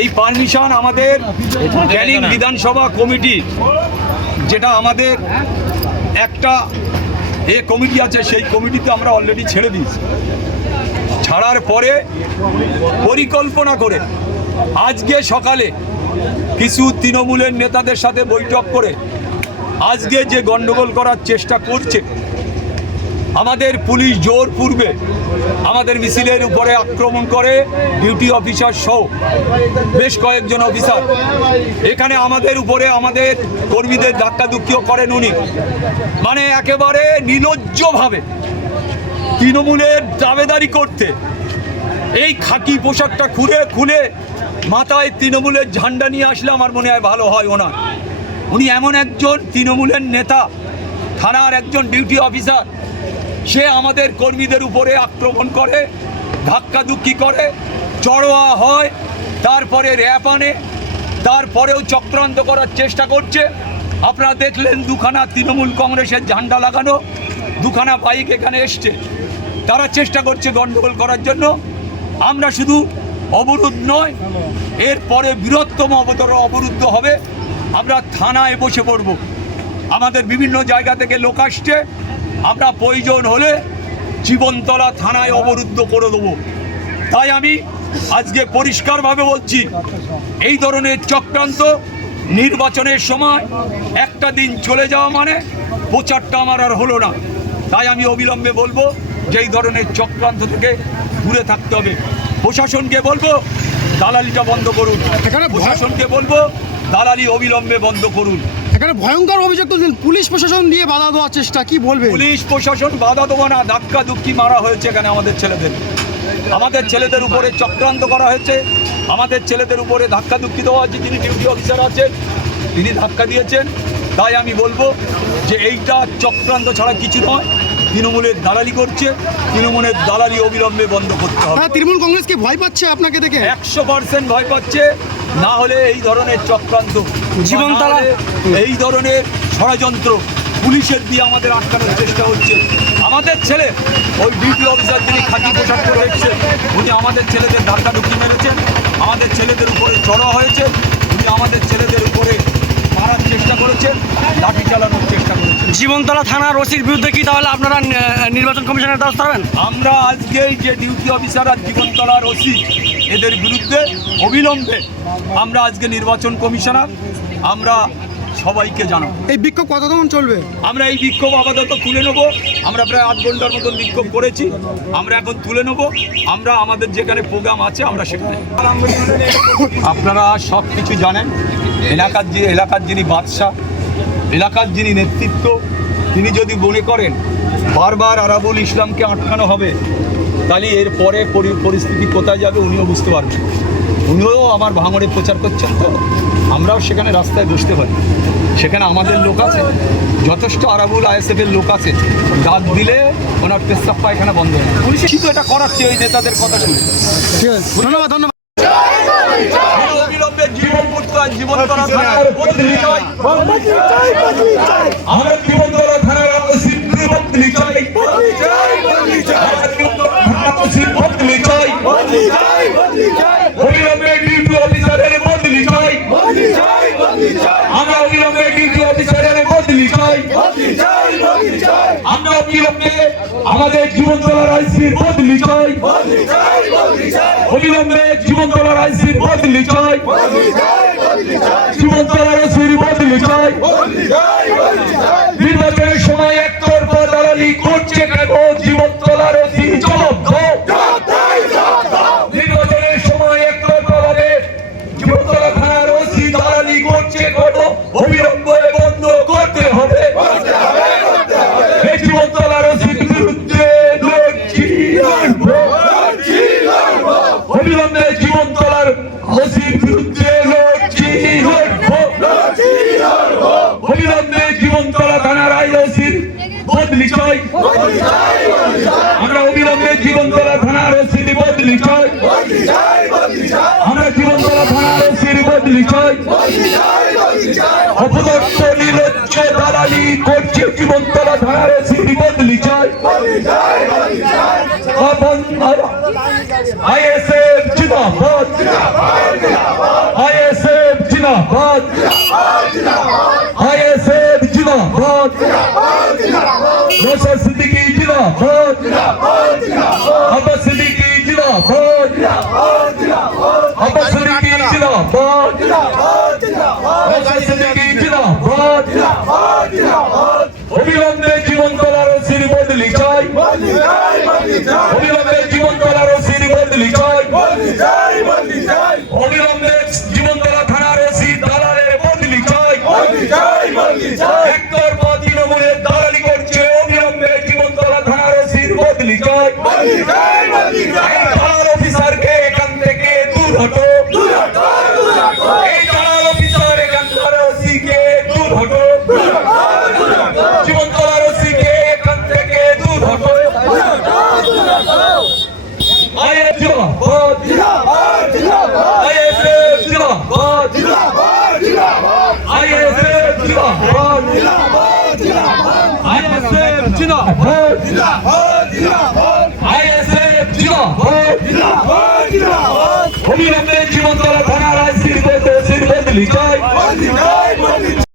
এই পারমিশন আমাদের ক্যানিং বিধানসভা কমিটি, যেটা আমাদের একটা কমিটি আছে, সেই কমিটিতে আমরা অলরেডি ছেড়ে দিয়েছি। ছাড়ার পরে পরিকল্পনা করে আজকে সকালে কিছু তৃণমূলের নেতাদের সাথে বৈঠক করে আজকে যে গন্ডগোল করার চেষ্টা করছে, আমাদের পুলিশ জোর পূর্বে আমাদের মিছিলের উপরে আক্রমণ করে ডিউটি অফিসার সহ বেশ কয়েকজন অফিসার, এখানে আমাদের উপরে আমাদের কর্মীদের ধাক্কাধুক্কিও করেন উনি। মানে একেবারে নির্লজ্জভাবে তৃণমূলের দাবেদারি করতে এই খাকি পোশাকটা খুলে মাথায় তৃণমূলের ঝান্ডা নিয়ে আসলে আমার মনে হয় ভালো হয়। উনি এমন একজন তৃণমূলের নেতা, থানার একজন ডিউটি অফিসার, সে আমাদের কর্মীদের উপরে আক্রমণ করে, ধাক্কাধুক্কি করে, চড়োয়া হয়, তারপরে র্যাপ আনে, তারপরেও চক্রান্ত করার চেষ্টা করছে। আপনারা দেখলেন দুখানা তৃণমূল কংগ্রেসের ঝান্ডা লাগানো, দুখানা বাইক এখানে এসছে, তারা চেষ্টা করছে গণ্ডগোল করার জন্য। আমরা শুধু অবরোধ নয়, এরপরে বৃহত্তম অবরুদ্ধ হবে। আমরা থানায় বসে পড়ব, আমাদের বিভিন্ন জায়গা থেকে লোক আসছে, আমরা প্রয়োজন হলে জীবনতলা থানায় অবরুদ্ধ করে দেবো। তাই আমি আজকে পরিষ্কারভাবে বলছি, এই ধরনের চক্রান্ত নির্বাচনের সময় একটা দিন চলে যাওয়া মানে প্রচারটা আমার আর হলো না। তাই আমি অবিলম্বে বলবো যে এই ধরনের চক্রান্ত থেকে দূরে থাকতে হবে। প্রশাসনকে বলবো দালালিটা বন্ধ করুন, প্রশাসনকে বলবো দালালি অবিলম্বে বন্ধ করুন। এখানে ভয়ঙ্কর অভিযোগ তুলছেন পুলিশ প্রশাসন দিয়ে বাধা দেওয়ার চেষ্টা, কি বলবে? পুলিশ প্রশাসন বাধা দেবো না, ধাক্কাধুক্কি মারা হয়েছে এখানে আমাদের ছেলেদের উপরে চক্রান্ত করা হয়েছে, আমাদের ছেলেদের উপরে ধাক্কাধুক্কি দেওয়া হয়েছে। যিনি ডিউটি অফিসার আছেন তিনি ধাক্কা দিয়েছেন। তাই আমি বলবো যে এইটা চক্রান্ত ছাড়া কিছু নয়, তৃণমূলের দালালি করছে, তৃণমূলের দালালি অবিলম্বে বন্ধ করতে হবে। তৃণমূল কংগ্রেস কি ভয় পাচ্ছে আপনাকে দেখে? 100% ভয় পাচ্ছে। না হলে এই ধরনের চক্রান্ত, জীবনতলা এই ধরনের ষড়যন্ত্র পুলিশের দিয়ে আমাদের আটকানোর চেষ্টা হচ্ছে। আমাদের ছেলে ওই ডিউটি অফিসার যিনি খাকি পোশাক পরে এসছে, উনি আমাদের ছেলেদের ধাক্কাধুক্কি মেরেছেন, আমাদের ছেলেদের উপরে চড়া হয়েছে, উনি আমাদের ছেলেদের উপরে মারার চেষ্টা করেছেন, লাঠি চালানোর চেষ্টা করেছেন। জীবনতলা থানার ওসির বিরুদ্ধে কি তাহলে আপনারা নির্বাচন কমিশনের দ্বারস্থ হবেন? আমরা আজকেই যে ডিউটি অফিসার আর জীবনতলার ওসি এদের বিরুদ্ধে অবিলম্বে আমরা আজকে নির্বাচন কমিশনার আমরা সবাইকে জানাবো। এই বিক্ষোভ কতক্ষণ চলবে? আমরা এই বিক্ষোভ আপাতত তুলে নেব। আমরা প্রায় 8 ঘন্টার মতন বিক্ষোভ করেছি, আমরা এখন তুলে নেব। আমরা আমাদের যেখানে প্রোগ্রাম আছে আমরা সেখানে। আপনারা সব কিছু জানেন, এলাকার যিনি বাদশা, এলাকার যিনি নেতৃত্ব, তিনি যদি মনে করেন বারবার আরাবুল ইসলামকে আটকানো হবে, তাহলে এর পরে পরিস্থিতি কোথায় যাবে উনিও বুঝতে পারবেন। উনিও আমার ভাঙড়ে প্রচার করছেন, তো আমরাও সেখানে রাস্তায় বসতে পারি। সেখানে আমাদের লোক আছে, যথেষ্ট আরাবুল আইএসএফের লোক আছে, ডাক দিলে ওনার পেশাব পায়খানা বন্ধ হয়। পুলিশ কিন্তু এটা করাচ্ছে ওই নেতাদের কথা শুনে। ঠিক আছে, ধন্যবাদ ধন্যবাদ। অবিলম্বে জীবনতলা থানার বদলি চাই, আমরা জীবনতলা থানার বদলি চাই, অবিলম্বে ডিউটি অফিসারের বদলি চাই, আমরা অবিলম্বে ডিউটি অফিসারের বদলি চাই, আমরা অবিলম্বে আমাদের জীবনতলার আইসির বদলি চাই, অবিলম্বে জীবনতলার আইসির বদলি চাই, জীবনতলার আইসির বদলি চাই। নির্বাচনের সময় একতরফা দালালি করছে কেন জীবনতলার আইসি? জবাব দাও। নির্বাচনের সময় একতরফাভাবে জীবনতলা থানার ওসি দালালি করছে কেন? অবিলম্বে বন্ধ করতে হবে। এই জীবনতলার ওসির বিরুদ্ধে লড়ছি, অবিলম্বে জীবনতলার ওসির বিরুদ্ধে লড়ছি, অবিলম্বে জীবনতলা থানার আইওসির বদলি চাই, আমরা অবিলম্বে জীবনতলা থানার ওসির বদলি চাই, আমরা জীবনতলা থানার ওসির বদলি চাই। অপদস্থ নির্লজ্জ দালালি করছে জীবনতলা থানার ওসির বদলি চাই। আইএসএফ জিন্দাবাদ। আইএসএফ জিন্দাবাদ, আইএসএফ জিন্দাবাদ, নওশাদ সিদ্দিকী জিন্দাবাদ, আব্বাস সিদ্দিকী জিন্দাবাদ, আব্বাস সিদ্দিকী জিন্দাবাদ, নওশাদ সিদ্দিকী জিন্দাবাদ। অবিলম্বে জীবন তলার ওসির বদলি চাই, অবিলম্বে জীবন তলার ওসির বদলি চাই, অবিলম্বে জীবনতলা থানার ওসি দালালের বদলি চাই, একতরফা তৃণমূলের দালালি করছে, অবিলম্বে জীবনতলা থানার ওসির বদলি চাই। দালাল অফিসারকে এখান থেকে দূর হটো, এই দালাল অফিসার এখানকার ওসিকে দূর হটো, জীবনতলার ওসিকে এখান থেকে দূর হটো। আইএসএফ জিন্দাবাদ, আইএসএফ জিন্দাবাদ, আইএসএফ জিন্দাবাদ, আইএসএফ জিন্দাবাদ, আইএসএফ জিন্দাবাদ। অবিলম্বে জীবনতলা থানার ওসির বদলি চাই,